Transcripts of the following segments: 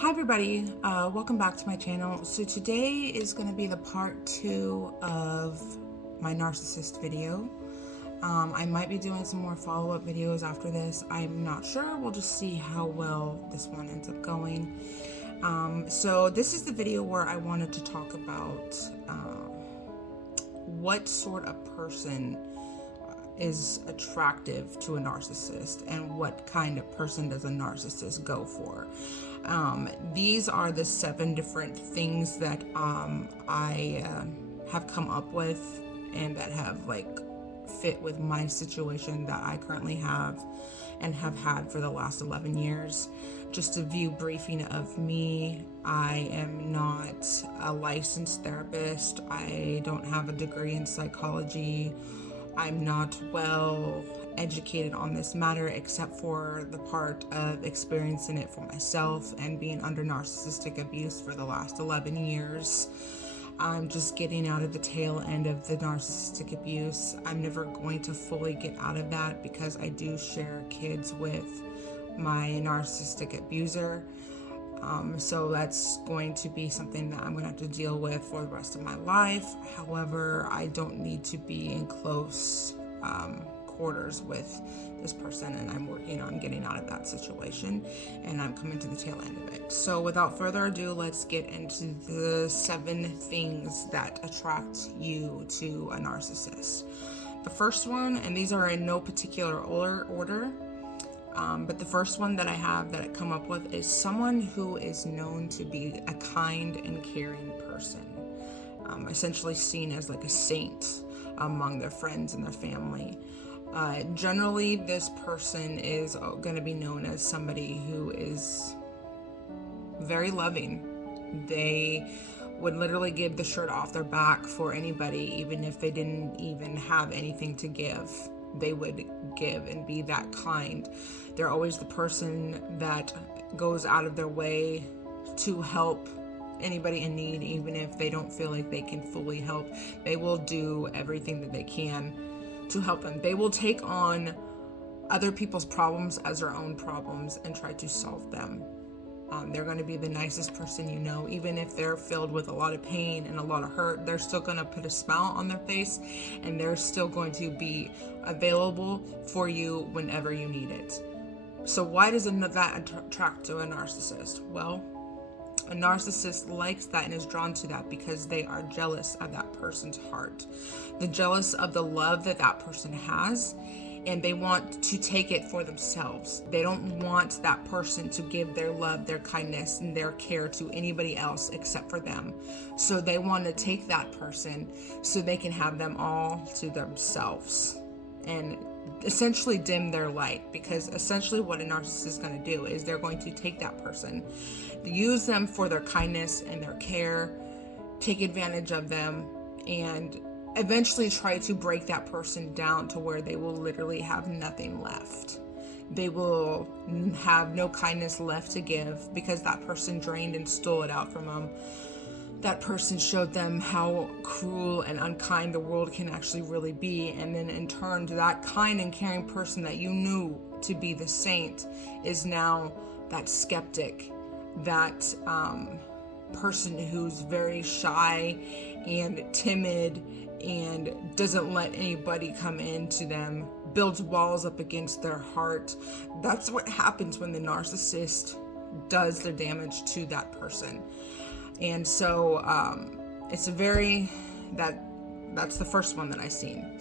Hi everybody, welcome back to my channel. So today is going to be the part 2 of my narcissist video. I might be doing some more follow-up videos after this. I'm not sure. We'll just see how well this one ends up going. So this is the video where I wanted to talk about what sort of person is attractive to a narcissist and what kind of person does a narcissist go for. These are the 7 different things that I have come up with and that have fit with my situation that I currently have and have had for the last 11 years. Just a view briefing of me. I am not a licensed therapist. I don't have a degree in psychology. I'm not well educated on this matter except for the part of experiencing it for myself and being under narcissistic abuse for the last 11 years. I'm just getting out of the tail end of the narcissistic abuse. I'm never going to fully get out of that because I do share kids with my narcissistic abuser. So that's going to be something that I'm going to have to deal with for the rest of my life. However, I don't need to be in close quarters with this person, and I'm working on getting out of that situation, and I'm coming to the tail end of it. So without further ado, let's get into the 7 things that attract you to a narcissist. The first one, and these are in no particular order, but the first one that I have that I come up with is someone who is known to be a kind and caring person, essentially seen as like a saint among their friends and their family. Generally, this person is going to be known as somebody who is very loving. They would literally give the shirt off their back for anybody, even if they didn't even have anything to give. They would give and be that kind. They're always the person that goes out of their way to help anybody in need, even if they don't feel like they can fully help. They will do everything that they can to help them. They will take on other people's problems as their own problems and try to solve them. They're going to be the nicest person you know. Even if they're filled with a lot of pain and a lot of hurt, they're still going to put a smile on their face, and they're still going to be available for you whenever you need it. So why does that attract to a narcissist? Well, a narcissist likes that and is drawn to that because they are jealous of that person's heart. They're jealous of the love that that person has, and they want to take it for themselves. They don't want that person to give their love, their kindness, and their care to anybody else except for them. So they want to take that person so they can have them all to themselves and essentially dim their light, because essentially what a narcissist is going to do is they're going to take that person, use them for their kindness and their care, take advantage of them, and eventually try to break that person down to where they will literally have nothing left. They will have no kindness left to give because that person drained and stole it out from them. That person showed them how cruel and unkind the world can actually really be, and then in turn, that kind and caring person that you knew to be the saint is now that skeptic, that person who's very shy and timid and doesn't let anybody come into them, builds walls up against their heart. That's what happens when the narcissist does their damage to that person. And so it's that's the first one that I seen.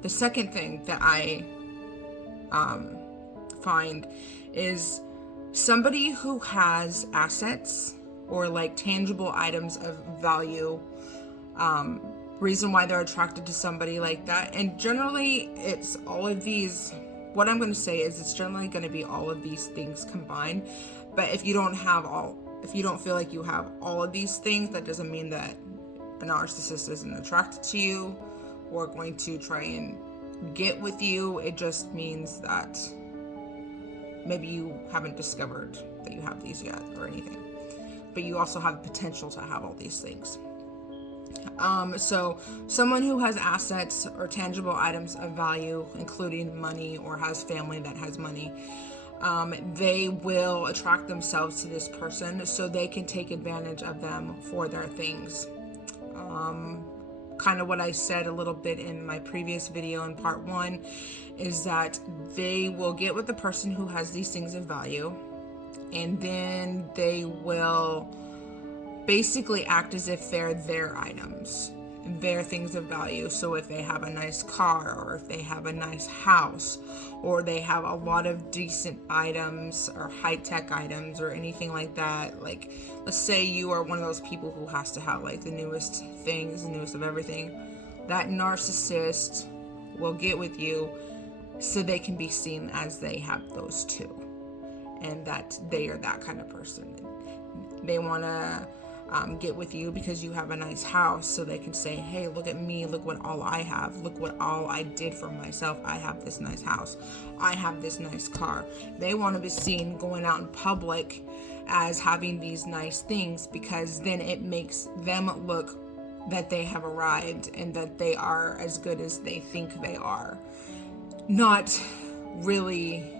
The second thing that I find is somebody who has assets or like tangible items of value. Reason why they're attracted to somebody like that, and generally it's all of these. What I'm going to say is it's generally going to be all of these things combined. But if you don't feel like you have all of these things, that doesn't mean that a narcissist isn't attracted to you or going to try and get with you. It just means that maybe you haven't discovered that you have these yet or anything. But you also have the potential to have all these things. So someone who has assets or tangible items of value, including money, or has family that has money, They will attract themselves to this person so they can take advantage of them for their things. Kind of what I said a little bit in my previous video in part 1 is that they will get with the person who has these things of value, and then they will basically act as if they're their items, their things of value. So if they have a nice car, or if they have a nice house, or they have a lot of decent items or high-tech items or anything like that, like let's say you are one of those people who has to have like the newest things, the newest of everything, that narcissist will get with you so they can be seen as they have those too, and that they are that kind of person. They want to get with you because you have a nice house, so they can say, hey, look at me, look what all I have, look what all I did for myself. I have this nice house, I have this nice car. They want to be seen going out in public as having these nice things, because then it makes them look that they have arrived and that they are as good as they think they are. Not really.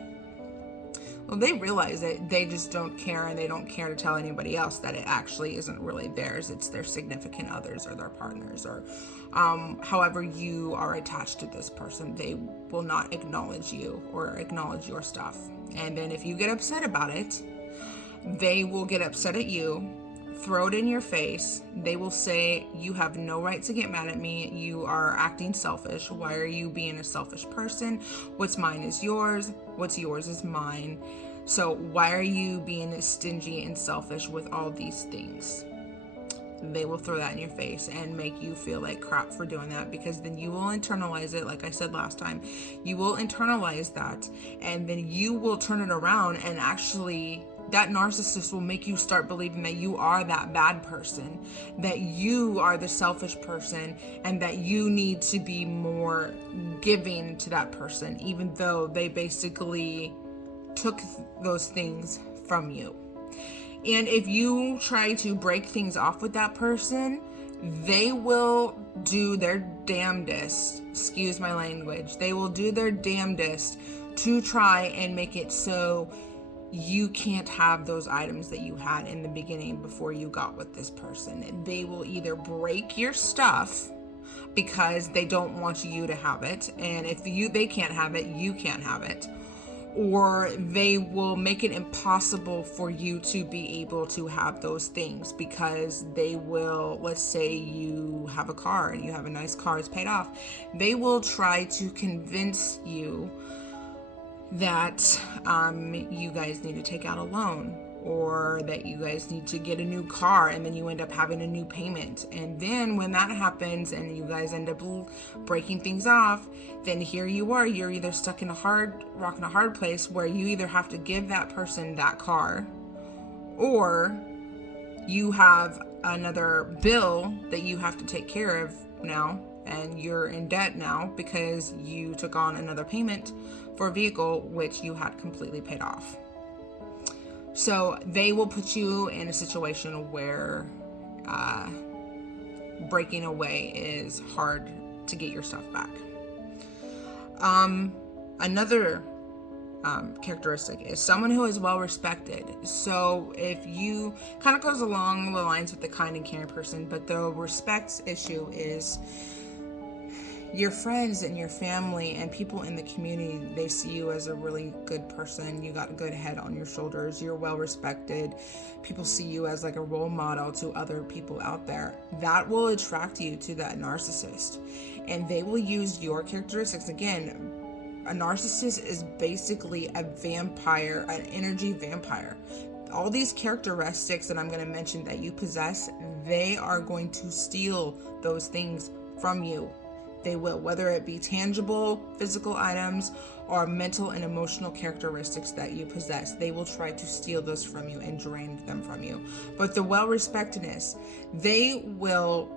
Well, they realize that they just don't care, and they don't care to tell anybody else that it actually isn't really theirs. It's their significant others or their partners, or however you are attached to this person. They will not acknowledge you or acknowledge your stuff. And then if you get upset about it, they will get upset at you, throw it in your face. They will say, you have no right to get mad at me. You are acting selfish. Why are you being a selfish person? What's mine is yours. What's yours is mine. So why are you being stingy and selfish with all these things? They will throw that in your face and make you feel like crap for doing that, because then you will internalize it. Like I said last time, you will internalize that, and then you will turn it around, and actually that narcissist will make you start believing that you are that bad person, that you are the selfish person, and that you need to be more giving to that person, even though they basically took those things from you. And if you try to break things off with that person, they will do their damnedest, excuse my language, they will do their damnedest to try and make it so you can't have those items that you had in the beginning before you got with this person. They will either break your stuff because they don't want you to have it, and if they can't have it, you can't have it, or they will make it impossible for you to be able to have those things, because they will, let's say you have a car and you have a nice car, it's paid off, they will try to convince you that you guys need to take out a loan, or that you guys need to get a new car, and then you end up having a new payment. And then when that happens and you guys end up breaking things off, then here you are, you're either stuck in a hard rock and a hard place where you either have to give that person that car, or you have another bill that you have to take care of now, and you're in debt now because you took on another payment for a vehicle which you had completely paid off. So they will put you in a situation where breaking away is hard to get your stuff back. Another characteristic is someone who is well respected. So if you kind of goes along the lines with the kind and caring person, but the respect issue is your friends and your family and people in the community, they see you as a really good person. You got a good head on your shoulders. You're well respected. People see you as like a role model to other people out there. That will attract you to that narcissist. And they will use your characteristics. Again, a narcissist is basically a vampire, an energy vampire. All these characteristics that I'm going to mention that you possess, they are going to steal those things from you. They will, whether it be tangible, physical items, or mental and emotional characteristics that you possess. They will try to steal those from you and drain them from you. But the well-respectedness, they will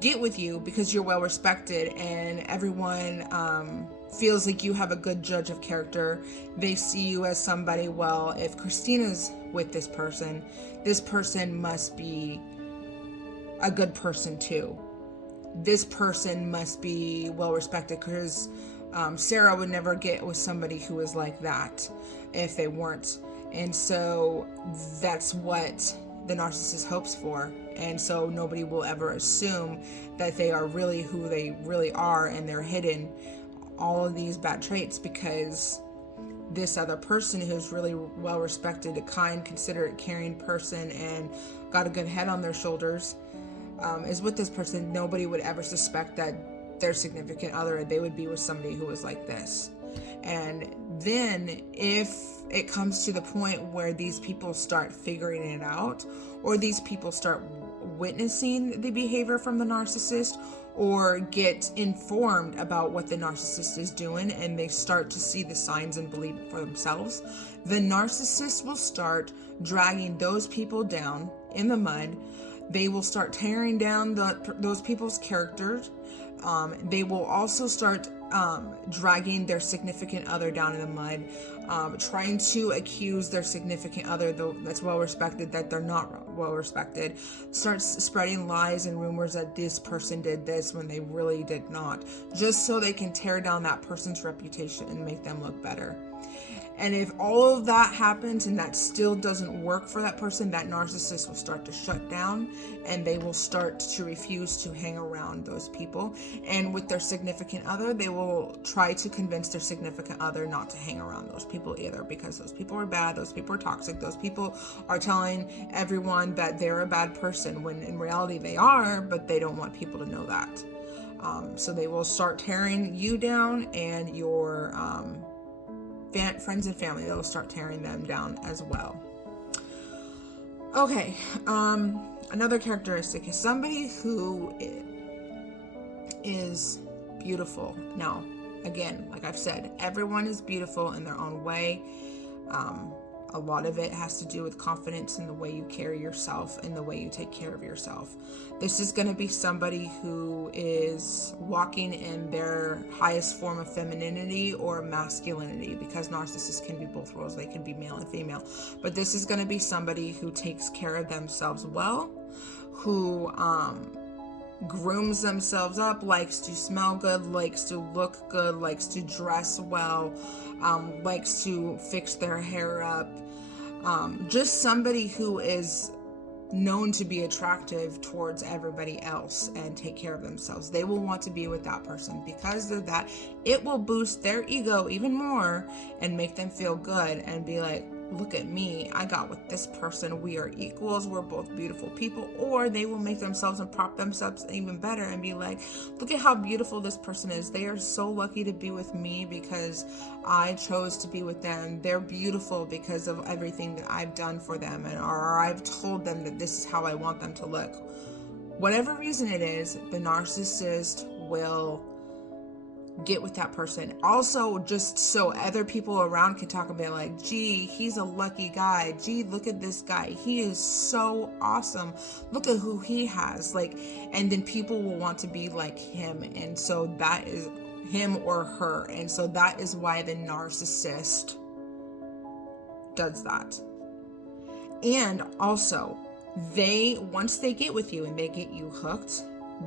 get with you because you're well-respected and everyone feels like you have a good judge of character. They see you as somebody, well, if Christina's with this person must be a good person too. This person must be well respected because Sarah would never get with somebody who was like that if they weren't. And so that's what the narcissist hopes for. And so nobody will ever assume that they are really who they really are, and they're hidden all of these bad traits because this other person who's really well respected, a kind, considerate, caring person, and got a good head on their shoulders, is with this person. Nobody would ever suspect that their significant other, they would be with somebody who was like this. And then if it comes to the point where these people start figuring it out, or these people start witnessing the behavior from the narcissist, or get informed about what the narcissist is doing, and they start to see the signs and believe it for themselves, the narcissist will start dragging those people down in the mud. They will start tearing down those people's characters. They will also start dragging their significant other down in the mud, trying to accuse their significant other that's well respected that they're not well respected, starts spreading lies and rumors that this person did this when they really did not, just so they can tear down that person's reputation and make them look better. And if all of that happens and that still doesn't work for that person, that narcissist will start to shut down, and they will start to refuse to hang around those people. And with their significant other, they will try to convince their significant other not to hang around those people either, because those people are bad, those people are toxic, those people are telling everyone that they're a bad person when in reality they are, but they don't want people to know that. So they will start tearing you down, and your friends and family, they'll start tearing them down as well. Okay, another characteristic is somebody who is beautiful. Now, again, like I've said, everyone is beautiful in their own way. A lot of it has to do with confidence in the way you carry yourself and the way you take care of yourself. This is going to be somebody who is walking in their highest form of femininity or masculinity, because narcissists can be both roles. They can be male and female. But this is going to be somebody who takes care of themselves well, who grooms themselves up, likes to smell good, likes to look good, likes to dress well, likes to fix their hair up. Just somebody who is known to be attractive towards everybody else and take care of themselves. They will want to be with that person because of that. It will boost their ego even more and make them feel good and be like, look at me, I got with this person, we are equals, we're both beautiful people. Or they will make themselves and prop themselves even better and be like, look at how beautiful this person is. They are so lucky to be with me because I chose to be with them. They're beautiful because of everything that I've done for them, or I've told them that this is how I want them to look. Whatever reason it is, the narcissist will get with that person. Also, just so other people around can talk about, like, gee, he's a lucky guy. Gee, look at this guy. He is so awesome. Look at who he has. Like, and then people will want to be like him. And so that is him or her. And so that is why the narcissist does that. And also, once they get with you and they get you hooked,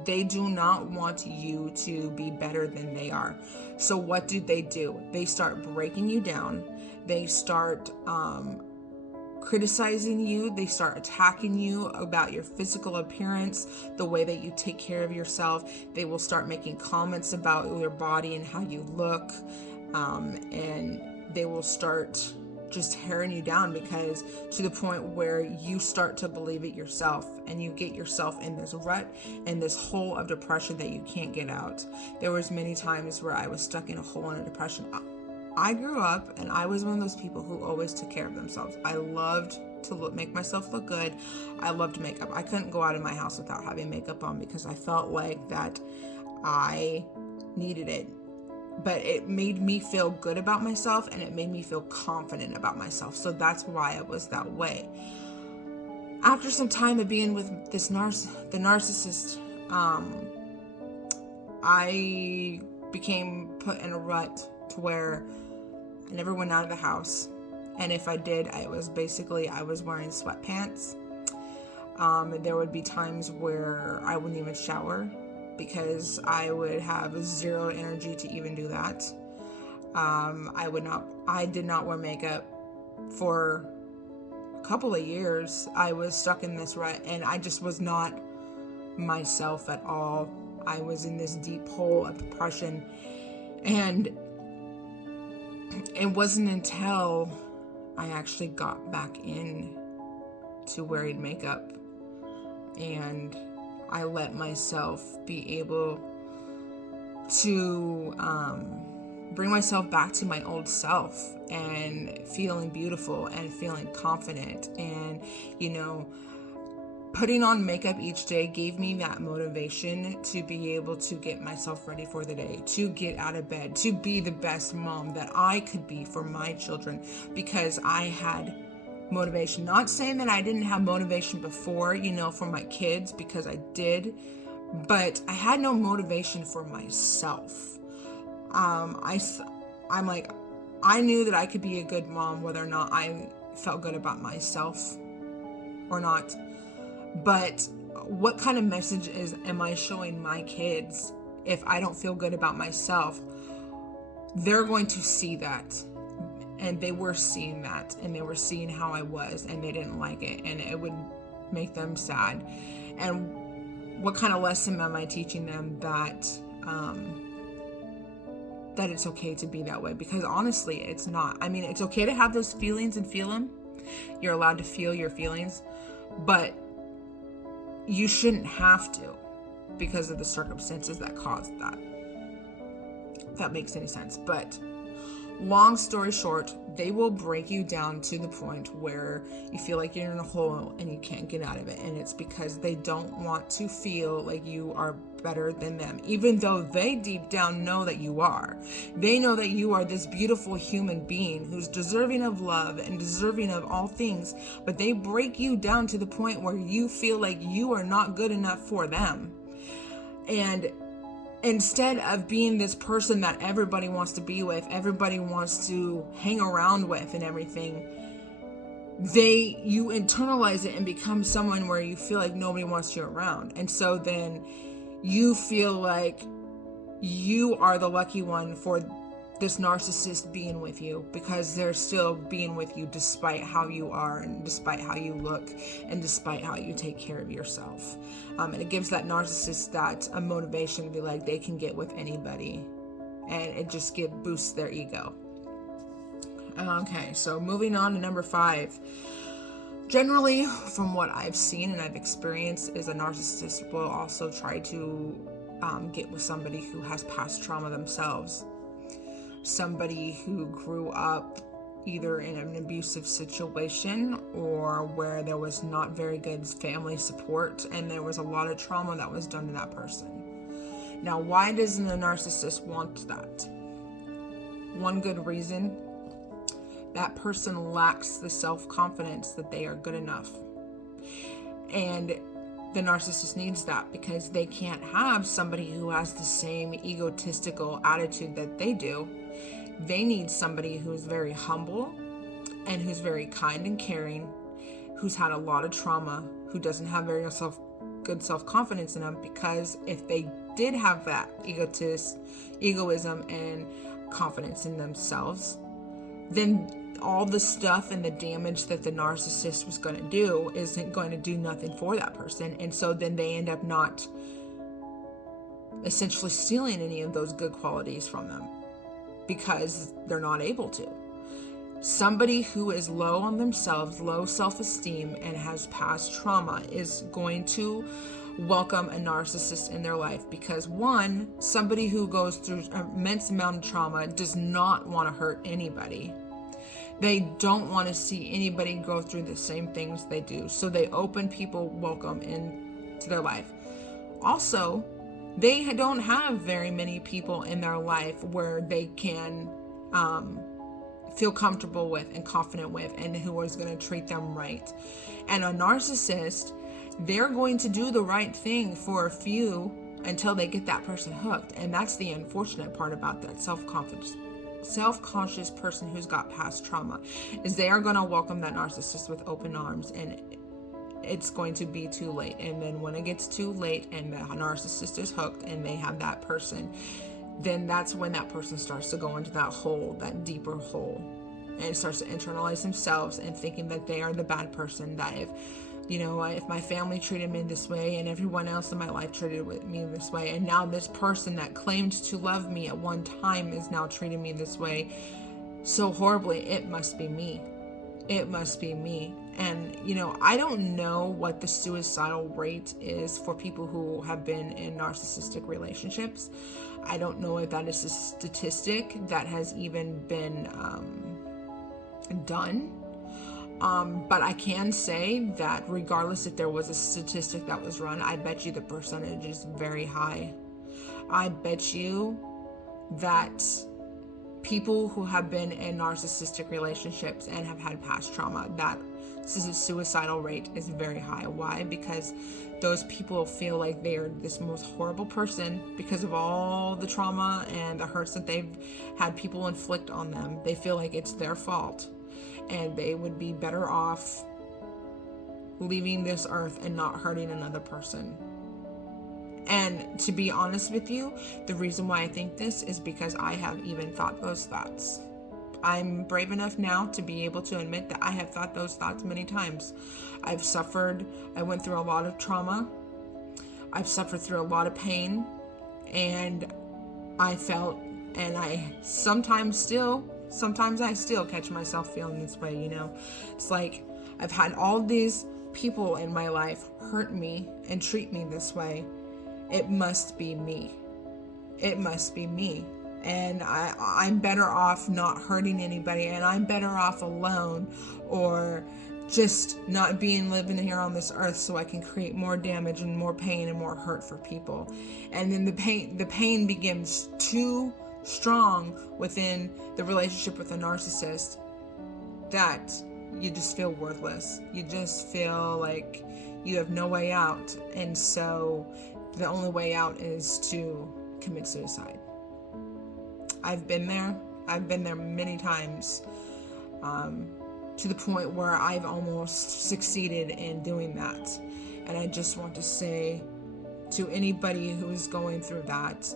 they do not want you to be better than they are. So what do? They start breaking you down. They start criticizing you. They start attacking you about your physical appearance, the way that you take care of yourself. They will start making comments about your body and how you look. And they will start just tearing you down, because to the point where you start to believe it yourself and you get yourself in this rut and this hole of depression that you can't get out. There was many times where I was stuck in a hole in a depression. I grew up and I was one of those people who always took care of themselves. I loved to make myself look good. I loved makeup. I couldn't go out of my house without having makeup on because I felt like that I needed it. But it made me feel good about myself and it made me feel confident about myself. So that's why I was that way. After some time of being with this the narcissist, I became put in a rut to where I never went out of the house. And if I did, I was wearing sweatpants. There would be times where I wouldn't even shower, because I would have zero energy to even do that. I did not wear makeup for a couple of years. I was stuck in this rut, and I just was not myself at all. I was in this deep hole of depression, and it wasn't until I actually got back in to wearing makeup and I let myself be able to bring myself back to my old self and feeling beautiful and feeling confident. And, putting on makeup each day gave me that motivation to be able to get myself ready for the day, to get out of bed, to be the best mom that I could be for my children, because I had motivation. Not saying that I didn't have motivation before, for my kids, because I did, but I had no motivation for myself. I'm like, I knew that I could be a good mom whether or not I felt good about myself or not. But what kind of message am I showing my kids if I don't feel good about myself? They're going to see that. And they were seeing that, and they were seeing how I was, and they didn't like it, and it would make them sad. And what kind of lesson am I teaching them that it's okay to be that way? Because honestly, it's not. I mean, it's okay to have those feelings and feel them. You're allowed to feel your feelings, but you shouldn't have to because of the circumstances that caused that. If that makes any sense. But long story short, they will break you down to the point where you feel like you're in a hole and you can't get out of it. And it's because they don't want to feel like you are better than them, even though they deep down know that you are. They know that you are this beautiful human being who's deserving of love and deserving of all things, but they break you down to the point where you feel like you are not good enough for them. And instead of being this person that everybody wants to be with, everybody wants to hang around with and everything, you internalize it and become someone where you feel like nobody wants you around. And so then you feel like you are the lucky one for this narcissist being with you, because they're still being with you despite how you are and despite how you look and despite how you take care of yourself. And it gives that narcissist that a motivation to be like they can get with anybody, and it just boosts their ego. Okay, so moving on to number 5. Generally, from what I've seen and I've experienced, is a narcissist will also try to get with somebody who has past trauma themselves. Somebody who grew up either in an abusive situation or where there was not very good family support and there was a lot of trauma that was done to that person. Now, why doesn't a narcissist want that? One good reason: that person lacks the self-confidence that they are good enough. And the narcissist needs that because they can't have somebody who has the same egotistical attitude that they do. They need somebody who's very humble and who's very kind and caring, who's had a lot of trauma, who doesn't have very good self-confidence in them, because if they did have that egoism and confidence in themselves, then all the stuff and the damage that the narcissist was going to do isn't going to do nothing for that person. And so then they end up not essentially stealing any of those good qualities from them, because they're not able to. Somebody who is low on themselves, low self-esteem, and has past trauma is going to welcome a narcissist in their life, because one, somebody who goes through an immense amount of trauma does not want to hurt anybody. They don't want to see anybody go through the same things they do, so they open people welcome into their life. Also, they don't have very many people in their life where they can feel comfortable with and confident with, and who is going to treat them right. And a narcissist, they're going to do the right thing for a few until they get that person hooked. And that's the unfortunate part about that self-conscious person who's got past trauma, is they are going to welcome that narcissist with open arms, and it's going to be too late. And then when it gets too late and the narcissist is hooked and they have that person, then that's when that person starts to go into that hole, that deeper hole, and starts to internalize themselves and thinking that they are the bad person, that if my family treated me this way and everyone else in my life treated me this way, and now this person that claimed to love me at one time is now treating me this way so horribly, it must be me. It must be me. And, I don't know what the suicidal rate is for people who have been in narcissistic relationships. I don't know if that is a statistic that has even been done. But I can say that regardless if there was a statistic that was run, I bet you the percentage is very high. I bet you that people who have been in narcissistic relationships and have had past trauma, that suicidal rate is very high. Why? Because those people feel like they are this most horrible person because of all the trauma and the hurts that they've had people inflict on them. They feel like it's their fault, and they would be better off leaving this earth and not hurting another person. And to be honest with you, the reason why I think this is because I have even thought those thoughts. I'm brave enough now to be able to admit that I have thought those thoughts many times. I've suffered, I went through a lot of trauma. I've suffered through a lot of pain, and I felt, and I sometimes I still catch myself feeling this way, It's like I've had all these people in my life hurt me and treat me this way. It must be me. It must be me. And I'm better off not hurting anybody, and I'm better off alone, or just not living here on this earth so I can create more damage and more pain and more hurt for people. And then the pain begins too strong within the relationship with a narcissist that you just feel worthless. You just feel like you have no way out. And so the only way out is to commit suicide. I've been there many times, to the point where I've almost succeeded in doing that. And I just want to say to anybody who is going through that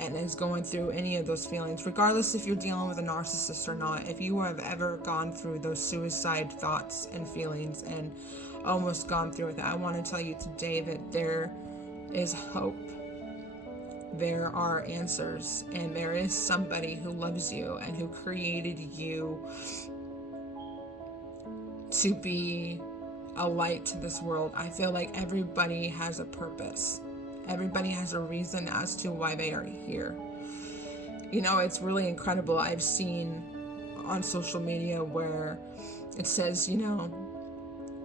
and is going through any of those feelings, regardless if you're dealing with a narcissist or not, if you have ever gone through those suicide thoughts and feelings and almost gone through it, I want to tell you today that there is hope. There are answers, and there is somebody who loves you and who created you to be a light to this world. I feel like everybody has a purpose. Everybody has a reason as to why they are here. It's really incredible. I've seen on social media where it says,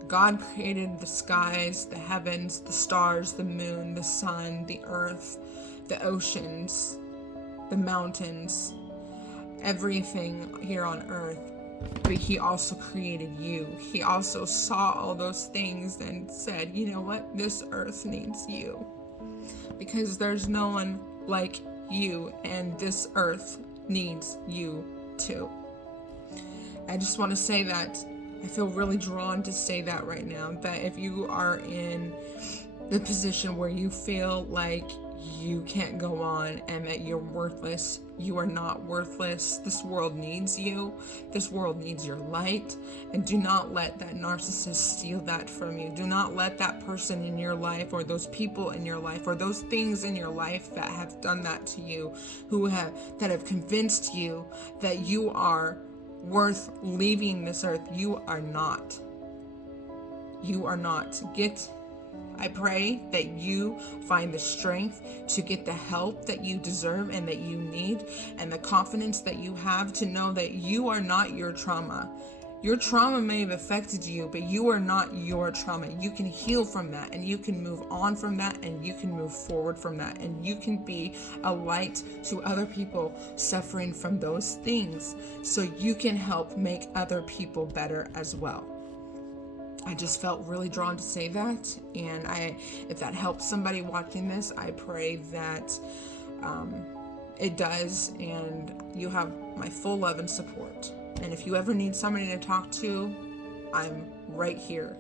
God created the skies, the heavens, the stars, the moon, the sun, the earth, the oceans, the mountains, everything here on earth. But he also created you. He also saw all those things and said, you know what? This earth needs you. Because there's no one like you, and this earth needs you too. I just want to say that I feel really drawn to say that right now, that if you are in the position where you feel like you can't go on and that you're worthless, you are not worthless. This world needs you. This world needs your light. And do not let that narcissist steal that from you. Do not let that person in your life, or those people in your life, or those things in your life that have done that to you, that have convinced you that you are worth leaving this earth. You are not. You are not. I pray that you find the strength to get the help that you deserve and that you need, and the confidence that you have to know that you are not your trauma. Your trauma may have affected you, but you are not your trauma. You can heal from that, and you can move on from that, and you can move forward from that, and you can be a light to other people suffering from those things, so you can help make other people better as well. I just felt really drawn to say that, and if that helps somebody watching this, I pray that it does, and you have my full love and support. And if you ever need somebody to talk to, I'm right here.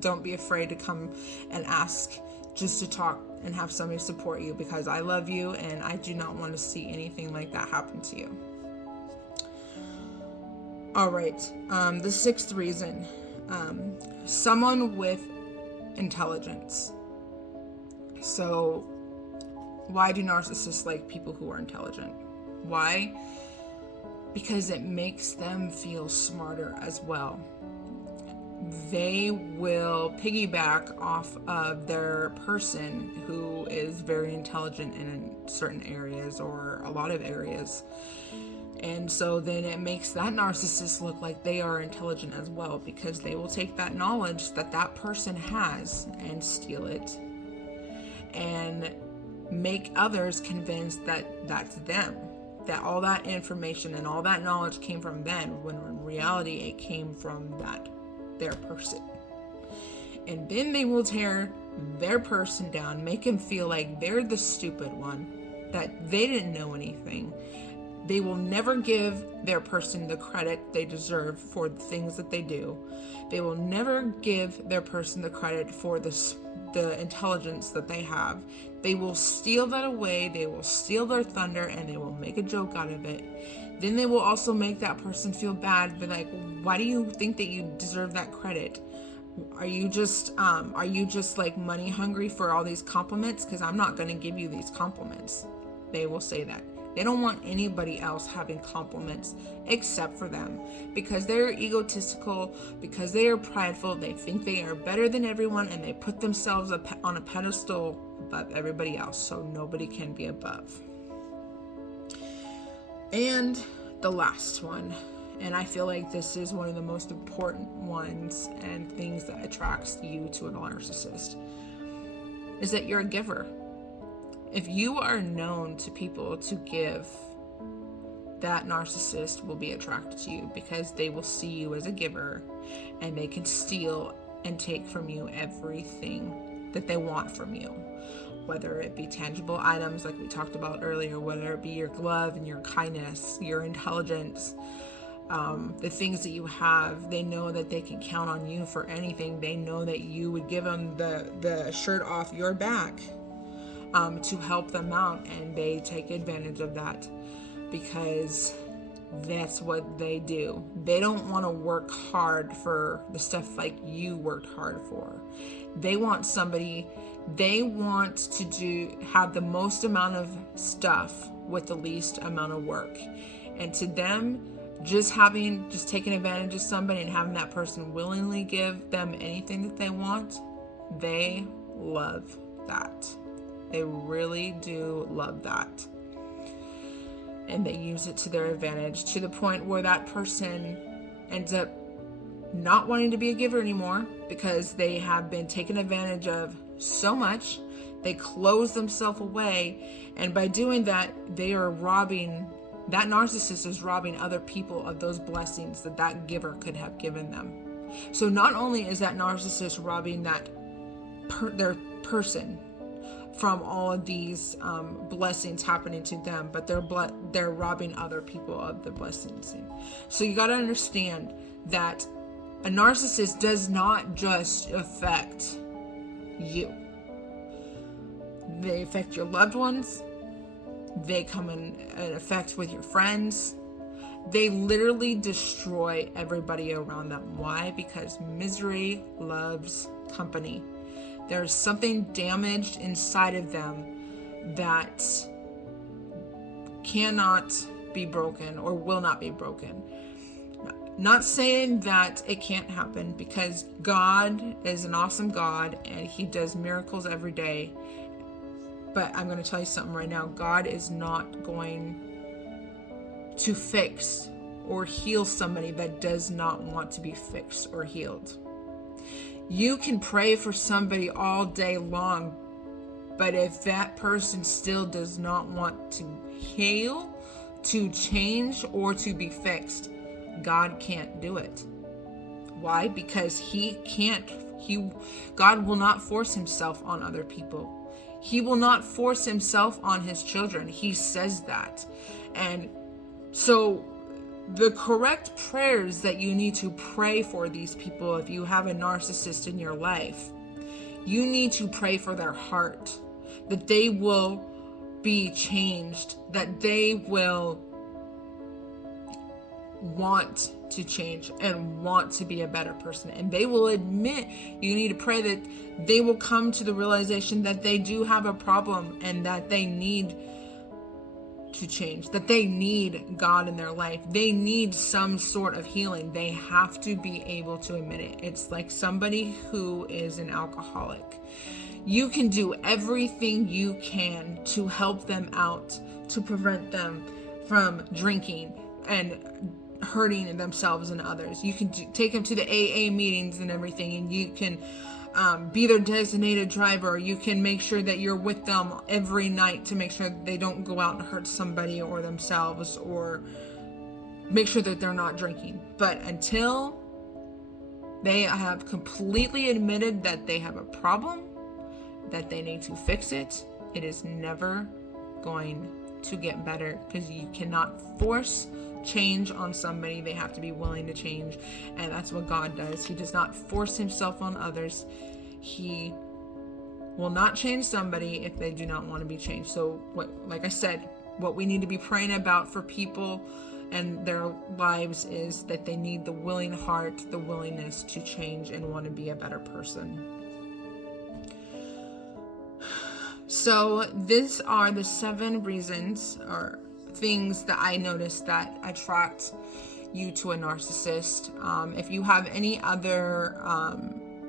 Don't be afraid to come and ask just to talk and have somebody support you, because I love you and I do not want to see anything like that happen to you. All right. The sixth reason, someone with intelligence. So why do narcissists like people who are intelligent? Why? Because it makes them feel smarter as well. They will piggyback off of their person who is very intelligent in certain areas or a lot of areas. And so then it makes that narcissist look like they are intelligent as well, because they will take that knowledge that that person has and steal it and make others convinced that that's them, that all that information and all that knowledge came from them, when in reality it came from their person. And then they will tear their person down, make him feel like they're the stupid one, that they didn't know anything. They will never give their person the credit they deserve for the things that they do. They will never give their person the credit for the intelligence that they have. They will steal that away. They will steal their thunder, and they will make a joke out of it. Then they will also make that person feel bad, be like, why do you think that you deserve that credit? Are you just like money hungry for all these compliments? Because I'm not going to give you these compliments. They will say that. They don't want anybody else having compliments except for them, because they're egotistical, because they are prideful. They think they are better than everyone, and they put themselves on a pedestal above everybody else, so nobody can be above. And the last one, and I feel like this is one of the most important ones and things that attracts you to a narcissist, is that you're a giver. If you are known to people to give, that narcissist will be attracted to you, because they will see you as a giver, and they can steal and take from you everything that they want from you, whether it be tangible items like we talked about earlier, whether it be your glove and your kindness, your intelligence, the things that you have. They know that they can count on you for anything. They know that you would give them the shirt off your back to help them out, and they take advantage of that, because that's what they do. They don't want to work hard for the stuff like you worked hard for. They want to have the most amount of stuff with the least amount of work. And to them, just taking advantage of somebody and having that person willingly give them anything that they want, they love that. They really do love that. And they use it to their advantage, to the point where that person ends up not wanting to be a giver anymore, because they have been taken advantage of so much. They close themselves away, and by doing that, that narcissist is robbing other people of those blessings that giver could have given them. So not only is that narcissist robbing their person from all of these blessings happening to them, but they're robbing other people of the blessings. So you got to understand that a narcissist does not just affect you. They affect your loved ones. They come in effect with your friends. They literally destroy everybody around them. Why? Because misery loves company. There's something damaged inside of them that cannot be broken or will not be broken. Not saying that it can't happen, because God is an awesome God and He does miracles every day. But I'm going to tell you something right now. God is not going to fix or heal somebody that does not want to be fixed or healed. You can pray for somebody all day long, but if that person still does not want to heal, to change, or to be fixed, God can't do it. Why? Because God will not force Himself on other people. He will not force Himself on His children. He says that. And so the correct prayers that you need to pray for these people, if you have a narcissist in your life, you need to pray for their heart, that they will be changed, that they will want to change and want to be a better person. And they will admit, you need to pray that they will come to the realization that they do have a problem and that they need to change, that they need God in their life. They need some sort of healing. They have to be able to admit it. It's like somebody who is an alcoholic. You can do everything you can to help them out, to prevent them from drinking and hurting themselves and others. You can take them to the AA meetings and everything, and you can be their designated driver. You can make sure that you're with them every night to make sure that they don't go out and hurt somebody or themselves, or make sure that they're not drinking. But until they have completely admitted that they have a problem, that they need to fix it, it is never going to get better, because you cannot force change on somebody. They have to be willing to change, and that's what God does. He does not force himself on others. He will not change somebody if they do not want to be changed. So like I said, what we need to be praying about for people and their lives is that they need the willing heart, the willingness to change and want to be a better person. So these are the 7 reasons or things that I noticed that attract you to a narcissist. If you have any other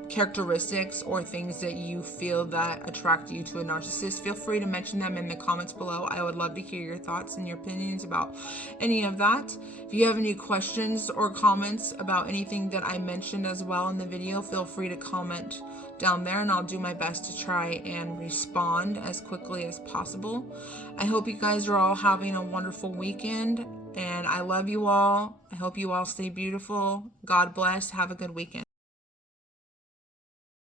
characteristics or things that you feel that attract you to a narcissist, feel free to mention them in the comments below. I would love to hear your thoughts and your opinions about any of that. If you have any questions or comments about anything that I mentioned as well in the video, feel free to comment down there, and I'll do my best to try and respond as quickly as possible. I hope you guys are all having a wonderful weekend, and I love you all. I hope you all stay beautiful. God bless. Have a good weekend.